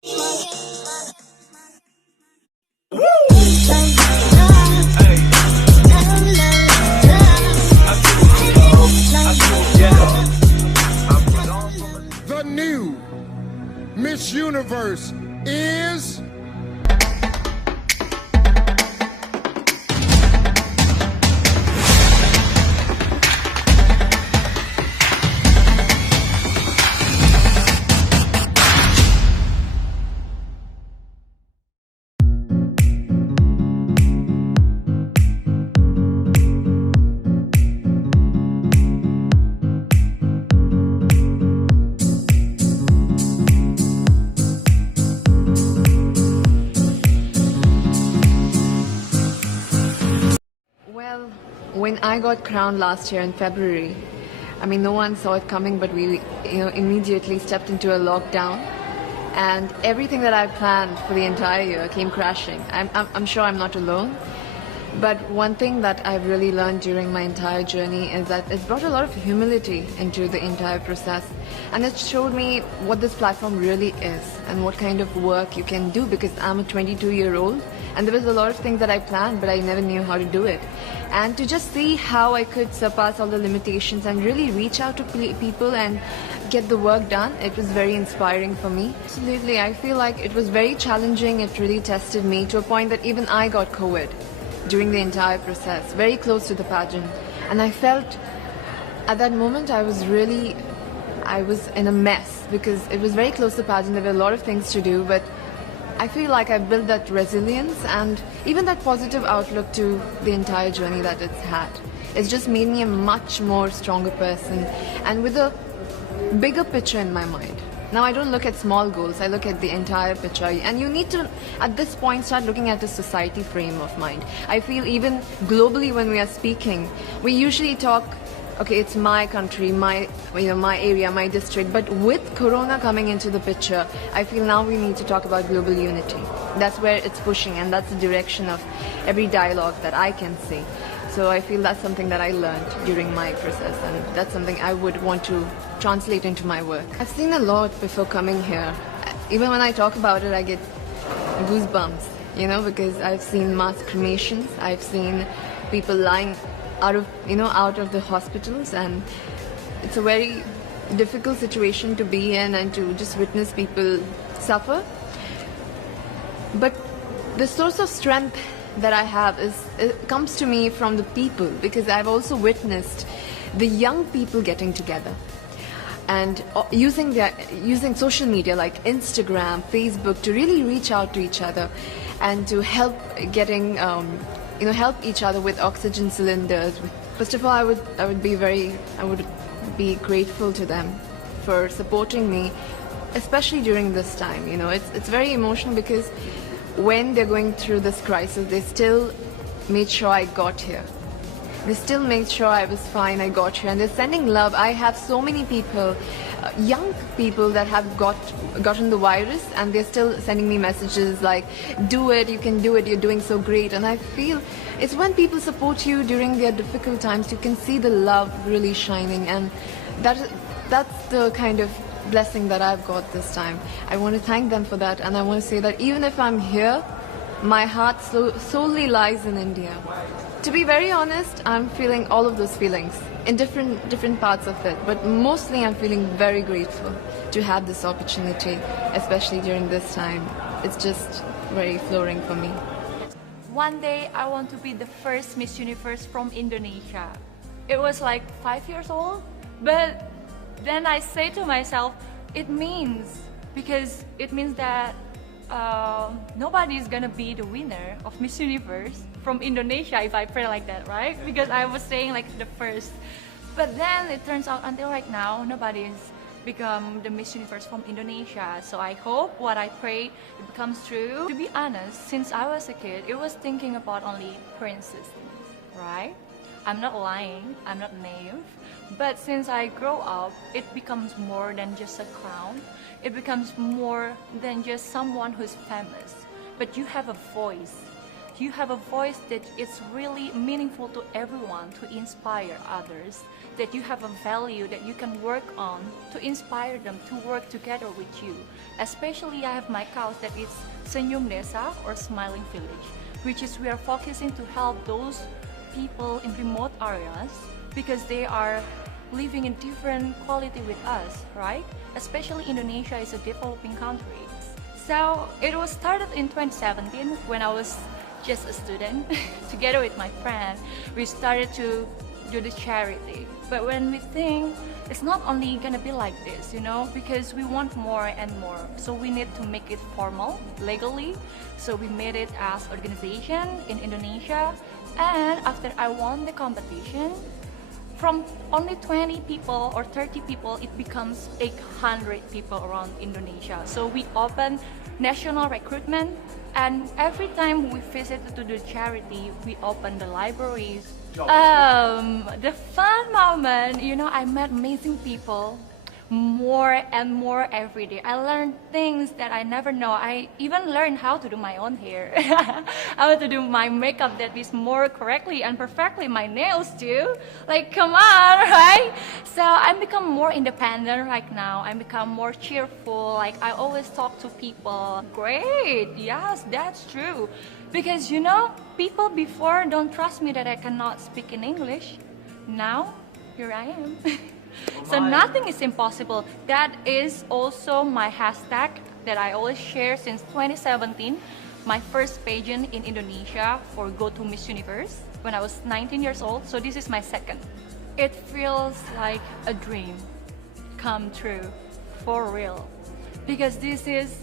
The new Miss Universe is... Well, when I got crowned last year in February, I mean, no one saw it coming, but we, immediately stepped into a lockdown, and everything that I planned for the entire year came crashing. I'm sure I'm not alone, but one thing that I've really learned during my entire journey is that it's brought a lot of humility into the entire process, and it showed me what this platform really is and what kind of work you can do, because I'm a 22-year-old and there was a lot of things that I planned but I never knew how to do it. And to just see how I could surpass all the limitations and really reach out to people and get the work done, it was very inspiring for me. Absolutely, I feel like it was very challenging. It really tested me to a point that even I got COVID during the entire process, very close to the pageant. And I felt at that moment I was in a mess, because it was very close to the pageant. There were a lot of things to do, but I feel like I built that resilience and even that positive outlook to the entire journey that it's had. It's just made me a much more stronger person and with a bigger picture in my mind. Now I don't look at small goals, I look at the entire picture, and you need to, at this point, start looking at a society frame of mind. I feel even globally when we are speaking, we usually talk, okay, it's my country, my area, my district, but with Corona coming into the picture, I feel now we need to talk about global unity. That's where it's pushing, and that's the direction of every dialogue that I can see. So I feel that's something that I learned during my process, and that's something I would want to translate into my work. I've seen a lot before coming here. Even when I talk about it, I get goosebumps, because I've seen mass cremations, I've seen people lying out of the hospitals, and it's a very difficult situation to be in and to just witness people suffer. But the source of strength that I have it comes to me from the people, because I've also witnessed the young people getting together and using social media like Instagram, Facebook to really reach out to each other and to help help each other with oxygen cylinders. First of all, I would be grateful to them for supporting me, especially during this time. It's very emotional, because when they're going through this crisis, they still made sure I got here. They still made sure I was fine, I got here, and they're sending love. I have so many people, young people that have gotten the virus, and they're still sending me messages like, do it, you can do it, you're doing so great. And I feel it's when people support you during their difficult times, you can see the love really shining, and that's the kind of blessing that I've got this time. I want to thank them for that, and I want to say that even if I'm here, my heart solely lies in India. To be very honest, I'm feeling all of those feelings in different parts of it, but mostly I'm feeling very grateful to have this opportunity, especially during this time. It's just very flooring for me. One day I want to be the first Miss Universe from Indonesia. It was like 5 years old, but then I say to myself, it means that nobody is gonna be the winner of Miss Universe from Indonesia if I pray like that, right? Because I was saying like the first, but then it turns out until right now nobody has become the Miss Universe from Indonesia. So I hope what I pray it becomes true. To be honest, since I was a kid, it was thinking about only princesses, right? I'm not lying, I'm not naive. But since I grow up, it becomes more than just a crown. It becomes more than just someone who's famous. But you have a voice. You have a voice that is really meaningful to everyone, to inspire others. That you have a value that you can work on to inspire them to work together with you. Especially I have my cause that is Senyum Desa or Smiling Village, which is we are focusing to help those people in remote areas because they are living in different quality with us, right? Especially Indonesia is a developing country. So it was started in 2017 when I was just a student. Together with my friend, we started to do the charity. But when we think it's not only gonna be like this, you know, because we want more and more. So we need to make it formal, legally. So we made it as organization in Indonesia. And after I won the competition, from only 20 people or 30 people, it becomes 800 people around Indonesia. So we open national recruitment, and every time we visit to the charity, we open the libraries. The fun moment, you know, I met amazing people more and more every day. I learned things that I never know. I even learned how to do my own hair. How to do my makeup that is more correctly and perfectly, my nails too. Like, come on, right? So I become more independent right now. I become more cheerful. Like, I always talk to people. Great, yes, that's true. Because, you know, people before don't trust me that I cannot speak in English. Now, here I am. So nothing is impossible. That is also my hashtag that I always share since 2017. My first pageant in Indonesia for Go to Miss Universe when I was 19 years old. So this is my second. It feels like a dream come true, for real. Because this is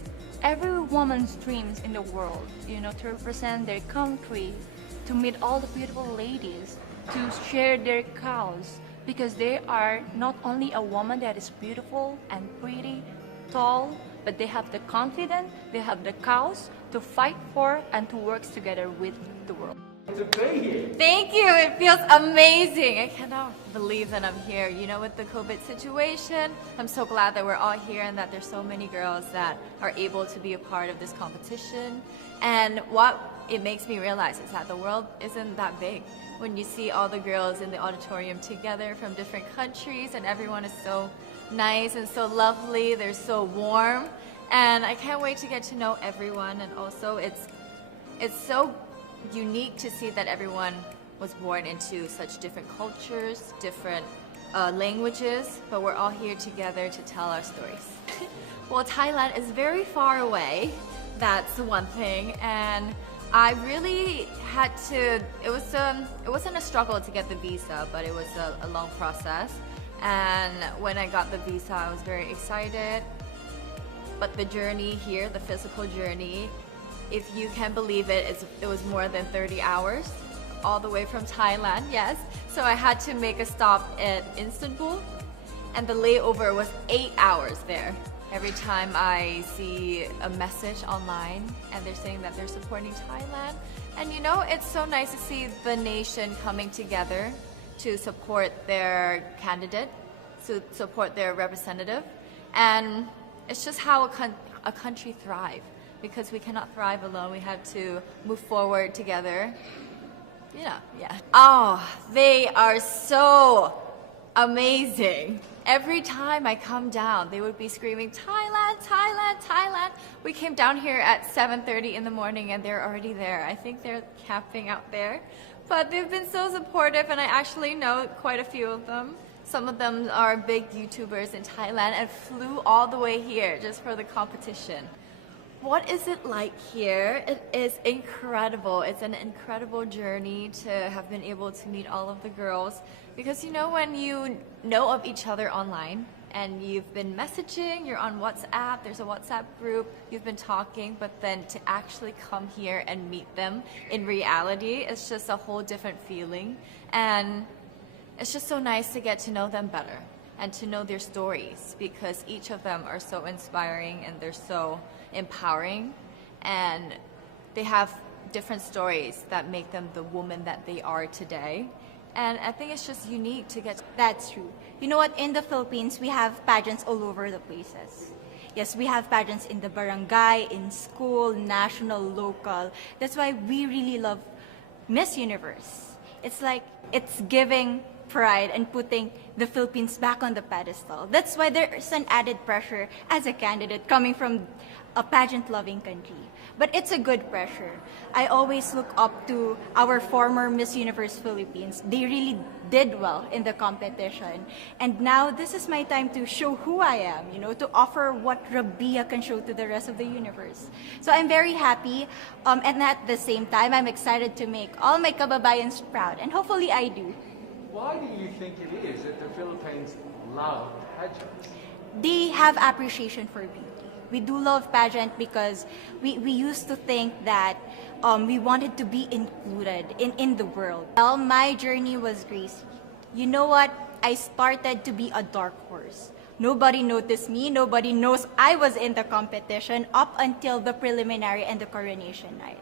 every woman's dreams in the world, you know, to represent their country, to meet all the beautiful ladies, to share their cause. Because they are not only a woman that is beautiful and pretty, tall, but they have the confidence, they have the cause to fight for and to work together with the world. Thank you. It feels amazing. I cannot believe that I'm here. You know, with the COVID situation, I'm so glad that we're all here and that there's so many girls that are able to be a part of this competition. And what it makes me realize is that the world isn't that big. When you see all the girls in the auditorium together from different countries and everyone is so nice and so lovely, they're so warm, and I can't wait to get to know everyone. And also it's so unique to see that everyone was born into such different cultures, different languages, but we're all here together to tell our stories. Well, Thailand is very far away, that's one thing, and I really had to, it wasn't a struggle to get the visa, but it was a long process. And when I got the visa, I was very excited. But the journey here, the physical journey, if you can believe it, it was more than 30 hours, all the way from Thailand, yes. So I had to make a stop at Istanbul, and the layover was 8 hours there. Every time I see a message online and they're saying that they're supporting Thailand, and you know, it's so nice to see the nation coming together to support their candidate, to support their representative, and it's just how a country thrives, because we cannot thrive alone. We have to move forward together. Yeah. Oh, they are so amazing. Every time I come down, they would be screaming, Thailand, Thailand, Thailand. We came down here at 7:30 in the morning and they're already there. I think they're camping out there. But they've been so supportive, and I actually know quite a few of them. Some of them are big YouTubers in Thailand and flew all the way here just for the competition. What is it like here? It is incredible. It's an incredible journey to have been able to meet all of the girls, because you know, when you know of each other online and you've been messaging, you're on WhatsApp, there's a WhatsApp group, you've been talking, but then to actually come here and meet them in reality, it's just a whole different feeling. And it's just so nice to get to know them better and to know their stories, because each of them are so inspiring and they're so empowering, and they have different stories that make them the woman that they are today. And I think it's just unique to get. That's true. You know what? In the Philippines, we have pageants all over the places. Yes, we have pageants in the barangay, in school, national, local. That's why we really love Miss Universe. It's like it's giving pride and putting the Philippines back on the pedestal. That's why there's an added pressure as a candidate coming from a pageant-loving country. But it's a good pressure. I always look up to our former Miss Universe Philippines. They really did well in the competition. And now this is my time to show who I am, you know, to offer what RABIYA can show to the rest of the universe. So I'm very happy, and at the same time, I'm excited to make all my kababayans proud, and hopefully I do. Why do you think it is that the Philippines love pageants? They have appreciation for beauty. We do love pageant because we used to think that we wanted to be included in the world. Well, my journey was crazy. You know what? I started to be a dark horse. Nobody noticed me. Nobody knows I was in the competition up until the preliminary and the coronation night.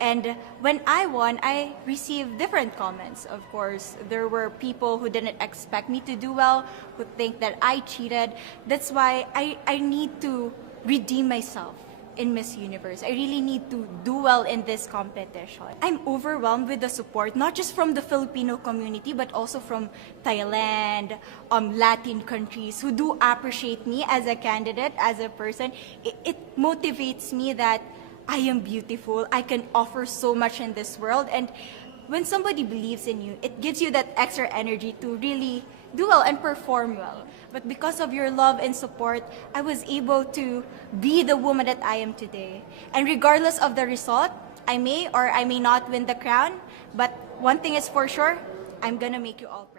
And when I won, I received different comments. Of course, there were people who didn't expect me to do well, who think that I cheated. That's why I need to redeem myself in Miss Universe. I really need to do well in this competition. I'm overwhelmed with the support, not just from the Filipino community, but also from Thailand, Latin countries who do appreciate me as a candidate, as a person. It motivates me that I am beautiful, I can offer so much in this world, and when somebody believes in you, it gives you that extra energy to really do well and perform well. But because of your love and support, I was able to be the woman that I am today. And regardless of the result, I may or I may not win the crown, but one thing is for sure, I'm gonna make you all proud.